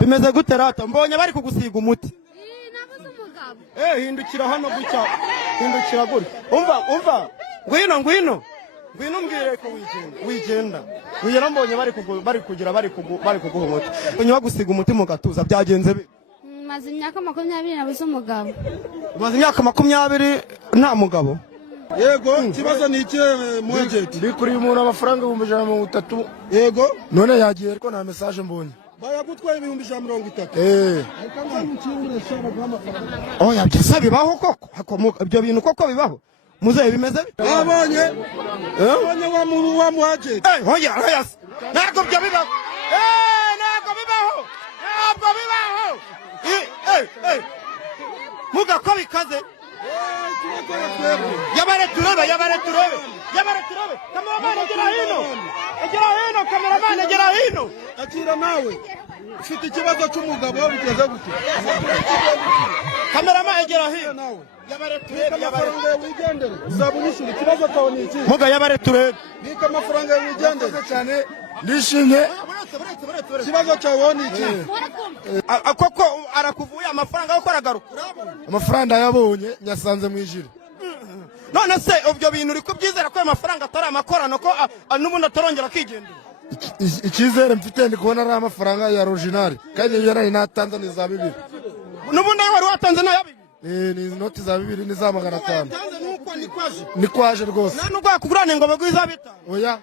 bimeze gute rata mbonye bari kugusiga umuti nabuze umugabo hindukira hano gutya hindukira gutya umva ngwino mbwire ko wigenda mbonye bari kuguha umuti mbonye bagusiga umuti mu gatuza byagenze bi maze imyaka 20 nabuze umugabo maze imyaka 20 nta mugabo yego kibazo ni iki mwageti ndi kuri umuntu amafaranga 130 yego none yagiye ariko nta message mbonye bayagutwaye 130 oya byose bibaho koko ibyo bintu koko bibaho muzehe bimeze abonye wa mwageti oya ntabwo byo bibaho ntabwo bibaho muga ko bikaze yabare turebe kameramani gera hino akira nawe ufite ikibazo cy'umugabo bigeze gute kameramani gera hino nawe yabare turebe wigendere uzabunyishura ikibazo cyawe ni iki muga yabare turebe bika amafaranga wigendere cyane ndishimye ikibazo cyawe ni iki koko arakuvuye amafaranga yo koragaruka amafaranga yabonye nyasanze mu ijiri none se ibyo bintu uri kubyizera ko amafaranga atari amakorano ko n'ubundi atarongera akigendera icyizere mfite ndi kubona ari amafaranga ya original kandi yari natanze ni za 2 n'ubundi wari watanze na 2 ni inoti za 2 ni za 500 ni kwaje rwose nta nubwo yakugurane ngo bagwiza bita oya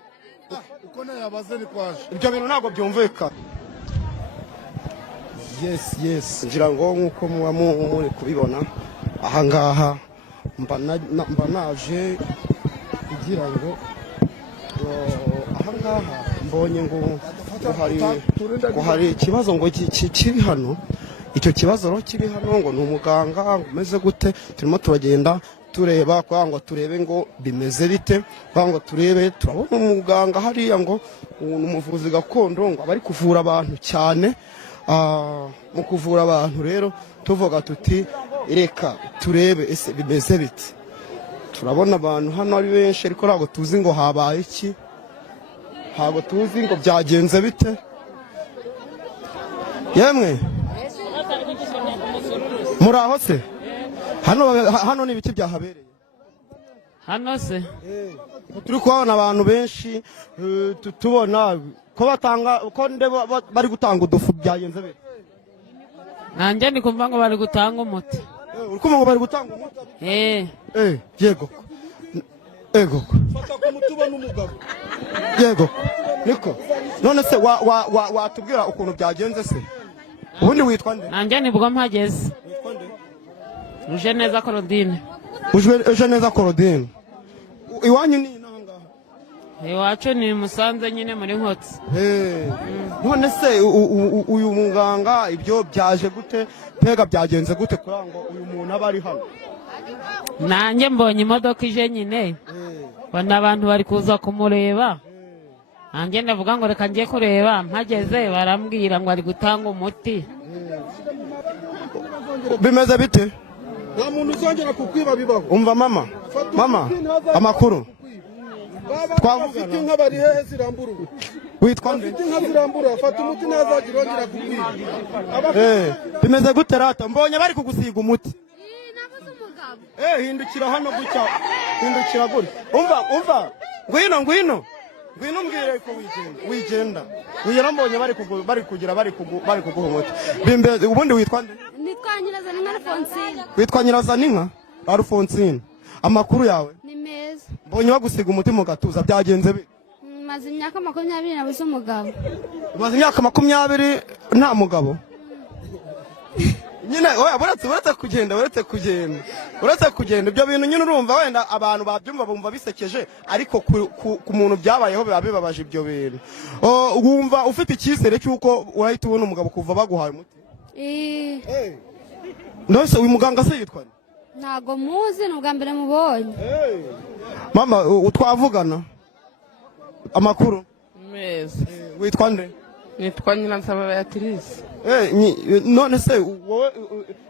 uko nayabaze ni kwaje ibyo bintu ntabwo byumvikana yes ngira ngo nkuko muba muri kubibona ahangaha mba naje kugira ngo ahangaha mbonye ngo hari ikibazo ngo kiri hano icyo kibazo rero kiri hano ngo ni umuganga ngo umeze gute turimo turagenda tureba kwa ngo turebe ngo bimeze bite kwa ngo turebe turabona umuganga hariya ngo umuvuzi gakondo ngo abari kuvura abantu cyane mu kuvura abantu rero tuvuga tuti reka turebe ese bimeze bite turabona abantu hano ari benshi ariko ntabwo tuzi ngo habaye iki ntabwo tuzi ngo byagenze bite yemwe muraho se hano ni ibiki byahabereye hano se turi kubona abantu benshi tubona ko bari gutanga udufu byagenze bite nanjye ndi kumva ngo bari gutanga umuti uri kumva ngo bari gutanga umuti yego fata ku muti ubona umugabo yego niko none se watubwira ukuntu byagenze se ubundi witwa nde nanjye nibwo mpageze uje neza Claudine iwanyu ni nangaha iwacu ni Musanze nyine muri Nkotsi none se uyu muganga ibyo byaje gute pega byagenze gute kugira ngo uyu muntu aba ari hano nanjye mbonye imodoka ije nyine bana abantu bari kuza kumureba nanjye ndavuga ngo reka ngiye kureba mpageze barambwira ngo ari gutanga umuti bimeze bite nta muntu uzongera kukwiba bibaho umva mama amakuru twavugana inka bari hehe zirambura witwa nde inka zirambura fata umuti ntazagira ongera kukwiba bimeze gute rata mbonye bari kugusiga umuti nabuze umugabo hindukira hano gutya hindukira gutya umva ngwino mbwire ko wigenda mbonye bari kuguha umuti ubundi witwa nde nitwa Nyirazaninka Alphonsine witwa Nyirazaninka Alphonsine amakuru yawe ni meza mbonye bagusiga umuti mu gatuza byagenze bi maze imyaka 20 nabuze umugabo maze imyaka 20 nta mugabo nyine oya uretse kugenda ibyo bintu nyine urumva wenda abantu babyumva bumva bisekeje ariko ku muntu byabayeho biba bibabaje ibyo bintu wumva ufite icyizere cy'uko urahita ubona umugabo kuva baguhaye umuti nose uyu muganga se yitwa ntago muzi ni ubwa mbere mubonye mama twavugana amakuru meza witwa nde nitwa Nyiransaba Beatrice none se wowe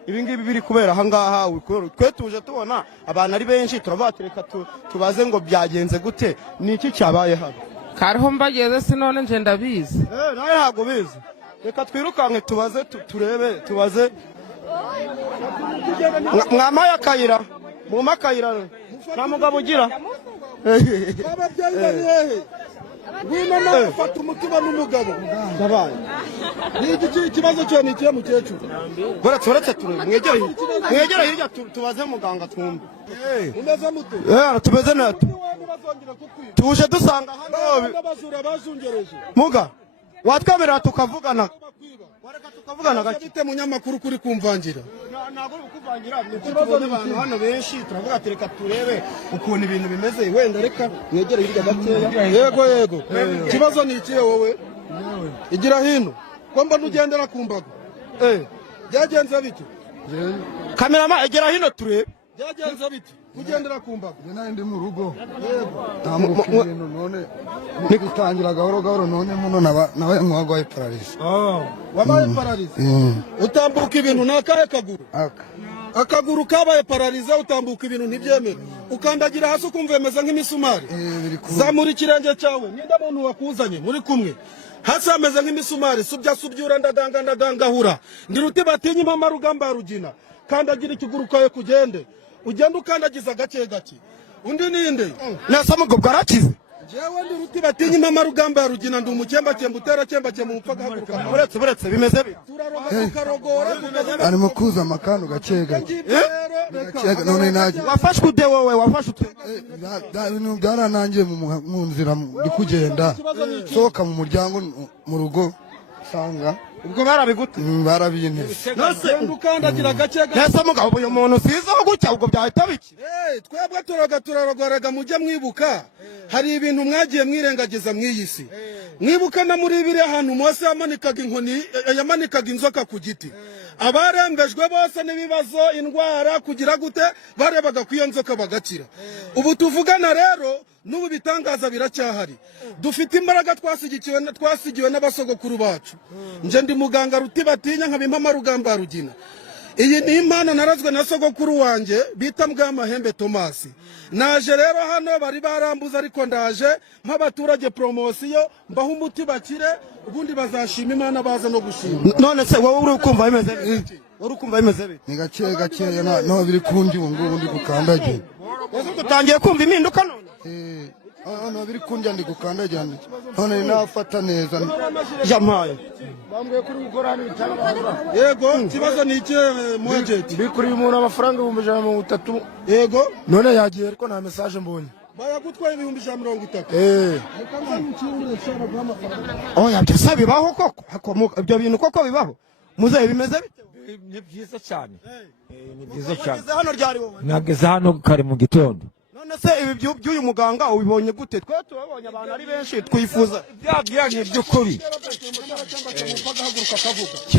ibi ngibi biri kubera ahangaha twe tuje tubona abantu ari benshi turabatereka tubaze ngo byagenze gute ni iki cyabaye hano kariho mbageze sinone nje ndabizi nawe ntabwo bizi reka twirukanke tubaze turebe tubaze mwamaye akayira muma akayira nta mugabo ugira ababyeyi bari hehe ngwino nawe ufata umutima n'umugabo ndabaye ni iki kibazo cyo ni ikihe mukecuru uretse turebe mwegere hirya tubaze muganga twumve umeze mute tumeze neza bazongera kukwiba tuje dusanga hano n'abajura bazungereje muga watwemerera tukavugana wareka tukavugana gake bite munyamakuru kuri kumvangira ntabwo uri kuvangira ikibazo abantu hano benshi turavuga ati reka turebe ukuntu ibintu bimeze wenda reka mwegere hirya gakeya yego ikibazo ni ikihe wowe igira hino ko mbona ugendera ku mbago byagenze bite kamerama egera hino turebe byagenze bite kugendera ku mbago nari ndi mu rugo ntambuka ibintu none nigutangira gahoro gahoro none muno nabaye mwagwaye paralisi wabaye paralisi utambuka ibintu ni akahe kaguru akaguru kabaye paralize utambuka ibintu ntibyemere ukandagira hasi ukumva yemeza nk'imisumari zamura ikirenge cyawe ninde muntu wakuzanye muri kumwe hasi hameze nk'imisumari subyura ndagangahura ndi ruti batinya impama rugamba rugina kandagira ikiguru kawe kugende ugenda ukandagiza gake gake undi ninde nasamugo bwarakize jewe ndi ruti batinya impama rugamba rugina ndi umukembakemba utera kembakemba umupfa gahaguruka buretse bimeze bite turaroga tukarogora arimo kuza amakanu gake gake none naje wafashwe ute wowe wafashwe ute ibintu byaranangiye mu nzira ndi kugenda sohoka mu muryango mu rugo sanga ubwo barabigute barabinteze nose ukandagira gake gake nese mugabo uyu muntu sizaho gutya ubwo byahita biki twebwe turarogorega mujye mwibuka hari ibintu mwagiye mwirengagiza mw'iyi si mwibuka na muri biriya ahantu Mose yamanikaga inzoka ku giti abarembejwe bose n'ibibazo indwara kugira gute barebaga ku iyo nzoka bagakira ubu tuvugana rero n'ubu bitangaza biracyahari dufite imbaraga twasigiwe n'abasogokuru bacu nje ndi muganga ruti batinya nkabimpa rugamba rugina iyi ni impano narazwe na sogokuru wanjye bita Mbwamahembe Tomasi naje rero hano bari barambuza ariko ndaje nk'abaturage promosiyo mbaho umuti bakire ubundi bazashima Imana baza no gushima none se wowe uri kumva bimeze bite uri kumva bimeze bite ni gake no biri kundi ubu ngubu ndi gukandagira ese utangiye kumva impinduka none no biri kundi ndi gukandagira none nafata neza yampaye bambwiye kuri gukora hano yego ikibazo ni iki mwejeti bikuriye umuntu amafaranga 130 yego none yagiye ariko nta message mbonye bayagutwaye 130 oya byose bibaho koko ibyo bintu koko bibaho muzehe bimeze bite ni byiza cyane ni byiza cyane hano ryari wowe nageze hano kare mu gitondo none se ibi by'uyu muganga ubibonye gute twe tubabonye abantu ari benshi twifuza byagiranye by'ukuri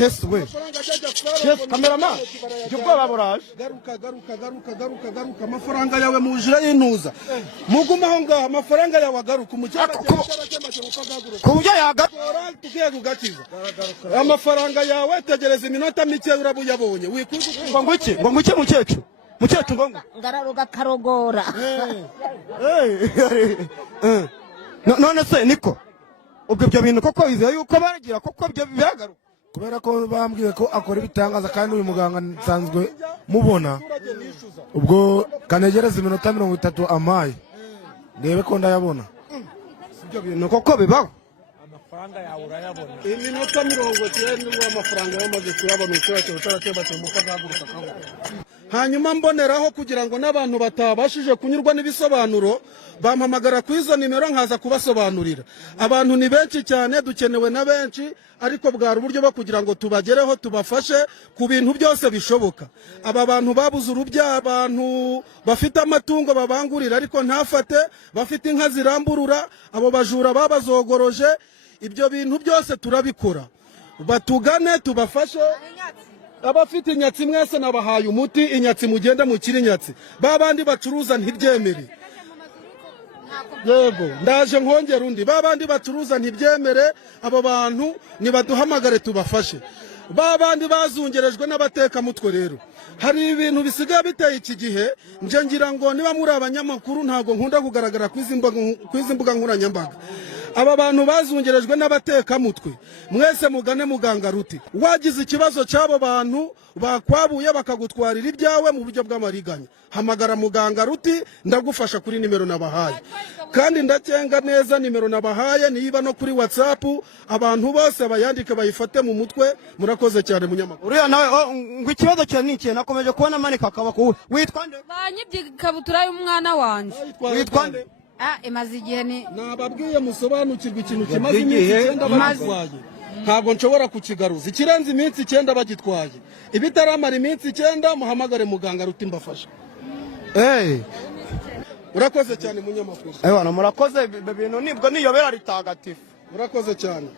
Yesu we Yesu kameraman ubwoba buraje garuka amafaranga yawe mujire y'intuza muguma aho ngaho amafaranga yawe agaruka ku buryo yagatora tugiye kugakiza amafaranga yawe tegereza iminota mike urabuyabonye ngo iki mukecuru ngo ngararuga karogora none se niko ubwo ibyo bintu koko bizeye yuko baragira koko byo bigaragara kubera ko bambwiye ko akora ibitangaza kandi uyu muganga nsanzwe mubona ubwo kanegereza iminota 30 amaye ndebe ko ndayabona ibyo bintu koko bibaho amafaranga yawe urayabona iminota 90 n'uwo amafaranga yamaze kuyabona ucyacu utaratemba gahaguruka hanyuma mboneraho kugira ngo n'abantu batabashije kunyurwa n'ibisobanuro bampamagara ku izo nimero nkaza kubasobanurira abantu ni benshi cyane dukenewe na benshi ariko bwari uburyo bwo kugira ngo tubagereho tubafashe ku bintu byose bishoboka aba bantu babuze urubyaro abantu bafite amatungo babangurira ariko ntafate bafite inka ziramburura abo bajura babazogoroje ibyo bintu byose turabikora batugane tubafashe abafite inyatsi mwese nabahaye umuti inyatsi mugenda mukiri inyatsi babandi bacuruza ntibyemere yego ndaje nkongera undi babandi bacuruza ntibyemere abo bantu nibaduhamagare tubafashe babandi bazungerejwe n'abatekamutwe rero hari ibintu bisigaye biteye iki gihe nje ngira ngo niba muri abanyamakuru ntago nkunda kugaragara ku izi mbuga nkoranyambaga aba bantu bazungerejwe n'abatekamutwe mwese mugane muganga Ruti. Wagize ikibazo cy'abo bantu bakwabuye bakagutwarira ibyawe mu buryo bw'amariganya, hamagara muganga Ruti ndagufasha kuri nimero nabahaye, kandi ndacenga neza nimero nabahaye niba no kuri WhatsApp, abantu bose bayandike bayifate mu mutwe. Murakoze cyane munyamakuru. uriya nawe ngo ikibazo cyawe ni ikihe? Nakomeje kubona amanika akaboko. Witwa nde? banyibye ikabutura y'umwana wanje. Witwa nde? Imaze igihe ni nababwiye musobanukirwa ikintu kimaze iminsi 9 bagitwaye, ntabwo nshobora kukigaruza. Ikirenze iminsi 9 bagitwaye, ibitaramara iminsi 9 muhamagare muganga Ruti mbafasha. Urakoze cyane munyamakuru. Murakoze, ibintu nibwo niyobera ritagatifu. Murakoze cyane.